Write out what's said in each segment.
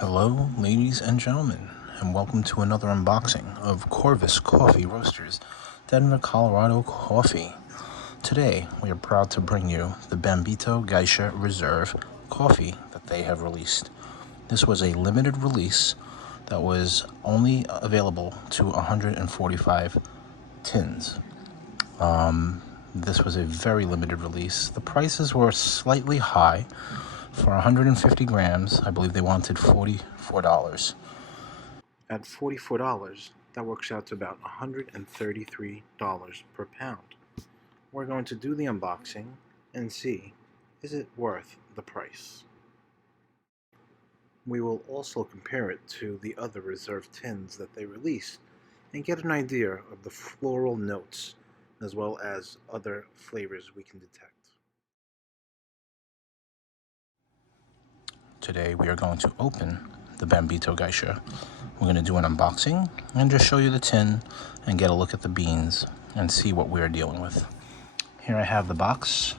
Hello, ladies and gentlemen, and welcome to another unboxing of Corvus Coffee Roasters, Denver, Colorado coffee. Today, we are proud to bring you the Bambito Geisha Reserve coffee that they have released. This was a limited release that was only available to 145 tins. This was a very limited release. The prices were slightly high. For 150 grams, I believe they wanted $44. At $44, that works out to about $133 per pound. We're going to do the unboxing and see, is it worth the price? We will also compare it to the other reserve tins that they released and get an idea of the floral notes as well as other flavors we can detect. Today we are going to open the Bambito Geisha. We're going to do an unboxing and just show you the tin and get a look at the beans and see what we're dealing with. Here I have the box,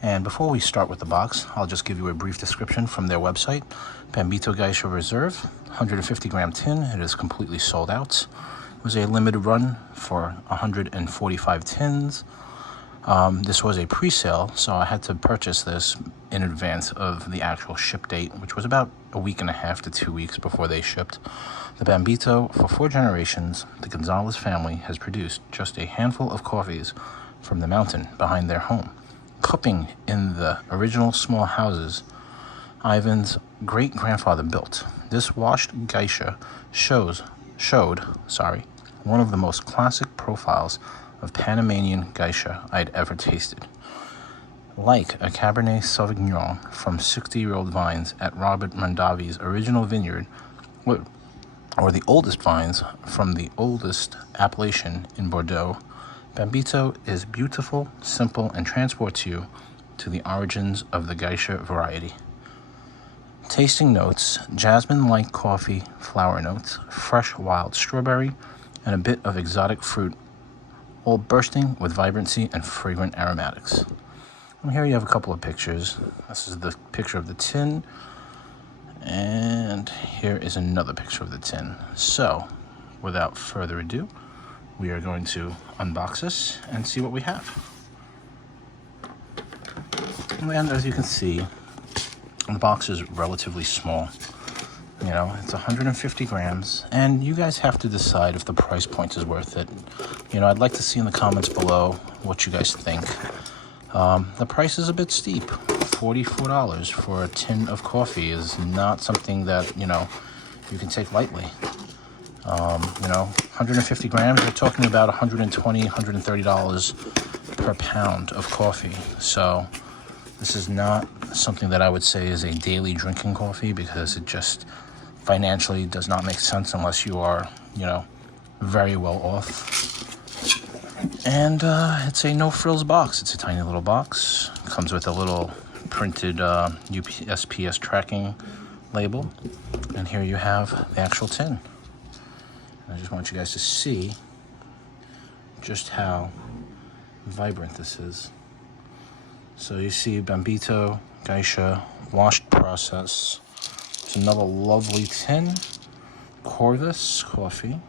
and before we start with the box, I'll just give you a brief description from their website. Bambito Geisha Reserve, 150 gram tin. It is completely sold out. It was a limited run for 145 tins. This was a pre-sale, so I had to purchase this in advance of the actual ship date, which was about a week and a half to 2 weeks before they shipped. The Bambito, for 4 generations, the Gonzalez family has produced just a handful of coffees from the mountain behind their home, cupping in the original small houses Ivan's great-grandfather built. This washed geisha showed one of the most classic profiles of Panamanian geisha I'd ever tasted. Like a Cabernet Sauvignon from 60-year-old vines at Robert Mondavi's original vineyard, or the oldest vines from the oldest appellation in Bordeaux, Bambito is beautiful, simple, and transports you to the origins of the geisha variety. Tasting notes: jasmine-like coffee flower notes, fresh wild strawberry, and a bit of exotic fruit, all bursting with vibrancy and fragrant aromatics. And here you have a couple of pictures. This is the picture of the tin, and here is another picture of the tin. So, without further ado, we are going to unbox this and see what we have. And as you can see, the box is relatively small. You know, it's 150 grams, and you guys have to decide if the price point is worth it. You know, I'd like to see in the comments below what you guys think. The price is a bit steep. $44 for a tin of coffee is not something that, you know, you can take lightly. 150 grams, we're talking about $120, $130 per pound of coffee. So this is not something that I would say is a daily drinking coffee, because it just financially does not make sense unless you are, very well off. And it's a no-frills box. It's a tiny little box. Comes with a little printed USPS tracking label. And here you have the actual tin. I just want you guys to see just how vibrant this is. So you see Bambito Geisha washed process. It's another lovely tin. Corvus coffee.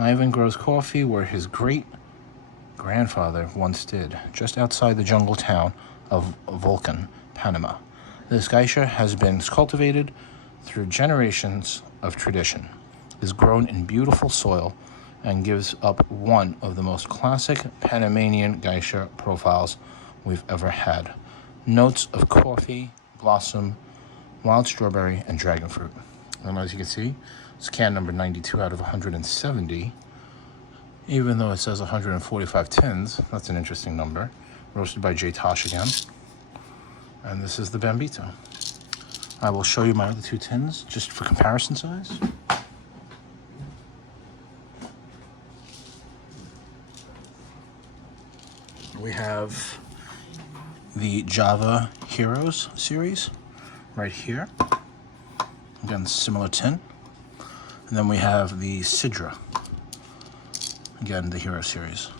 Ivan grows coffee where his great-grandfather once did, just outside the jungle town of Vulcan, Panama. This geisha has been cultivated through generations of tradition, is grown in beautiful soil, and gives up one of the most classic Panamanian geisha profiles we've ever had. Notes of coffee, blossom, wild strawberry, and dragon fruit. And as you can see, it's can number 92 out of 170. Even though it says 145 tins, that's an interesting number. Roasted by J. Tosh again. And this is the Bambito. I will show you my other 2 tins just for comparison size. We have the Java Heroes series right here. Again, similar tin. And then we have the Sidra. Again, the Hero series.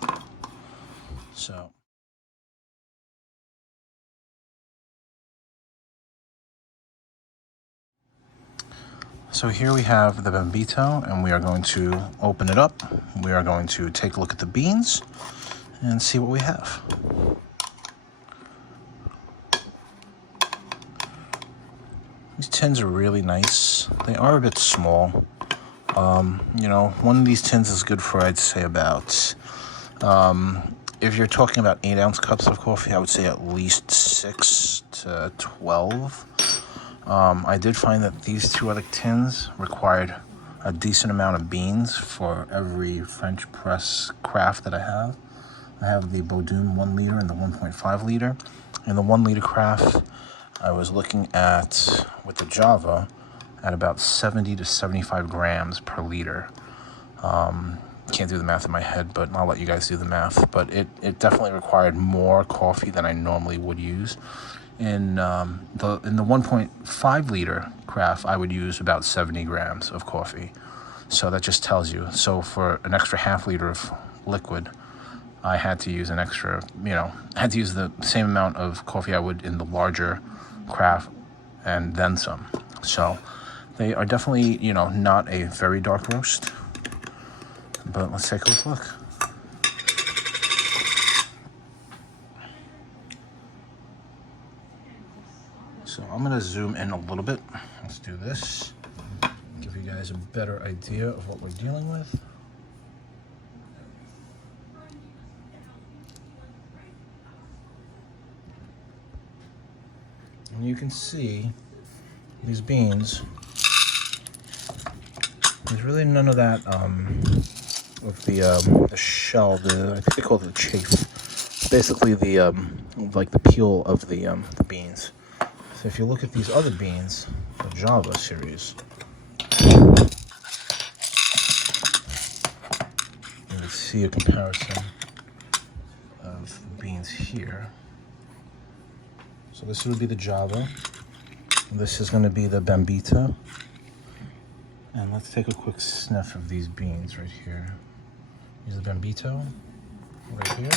So So here we have the Bambito, and we are going to open it up. We are going to take a look at the beans and see what we have. These tins are really nice. They are a bit small. You know, one of these tins is good for, I'd say, about, if you're talking about 8-ounce cups of coffee, I would say at least 6 to 12. I did find that these two other tins required a decent amount of beans for every French press craft that I have. I have the Baudoum 1 liter and the 1.5 liter. In the 1 liter craft, I was looking at, with the Java, at about 70 to 75 grams per liter. Can't do the math in my head, but I'll let you guys do the math. But it definitely required more coffee than I normally would use. In the 1.5 liter craft, I would use about 70 grams of coffee. So that just tells you. So for an extra half liter of liquid, I had to use an extra, I had to use the same amount of coffee I would in the larger craft and then some. So they are definitely, not a very dark roast. But let's take a look. So I'm going to zoom in a little bit. Let's do this. Give you guys a better idea of what we're dealing with. And you can see these beans. There's really none of that with the shell. I think they call it the chafe. It's basically the like the peel of the beans. So if you look at these other beans, the Java series, you can see a comparison of the beans here. So this would be the Java. This is going to be the Bambito. And let's take a quick sniff of these beans right here. Here's the Bambito right here.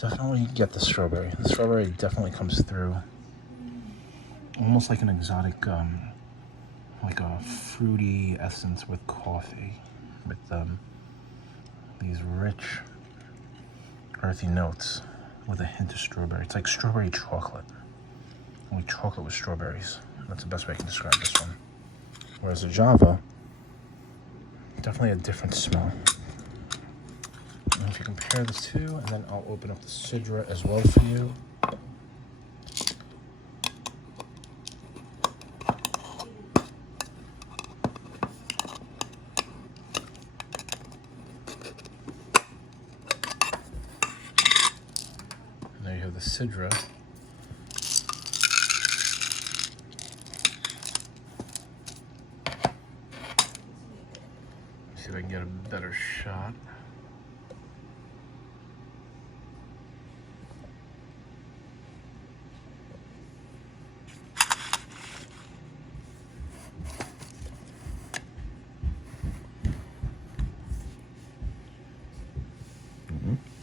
Definitely get the strawberry. The strawberry definitely comes through. Almost like an exotic, like a fruity essence with coffee. With these rich, earthy notes with a hint of strawberry. It's like strawberry chocolate. Like chocolate with strawberries. That's the best way I can describe this one. Whereas the Java, definitely a different smell. And if you compare the two, and then I'll open up the Sidra as well for you. And there you have the Sidra. See if I can get a better shot.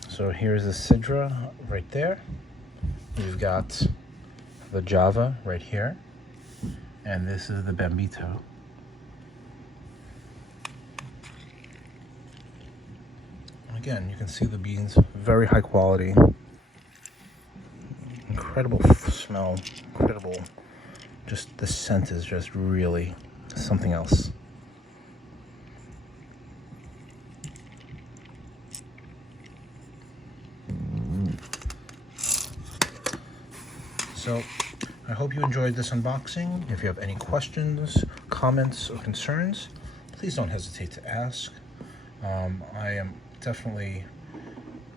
So here's the Sidra right there. You've got the Java right here. And this is the Bambito. Again, you can see the beans, very high quality. Incredible smell, incredible. Just the scent is just really something else. So I hope you enjoyed this unboxing. If you have any questions, comments, or concerns, please don't hesitate to ask. I am definitely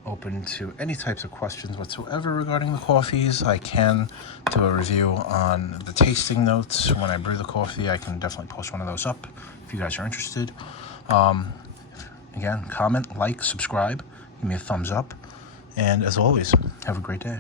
open to any types of questions whatsoever regarding the coffees. I can do a review on the tasting notes when I brew the coffee. I can definitely post one of those up if you guys are interested. Again, comment, like, subscribe, give me a thumbs up, and as always, have a great day.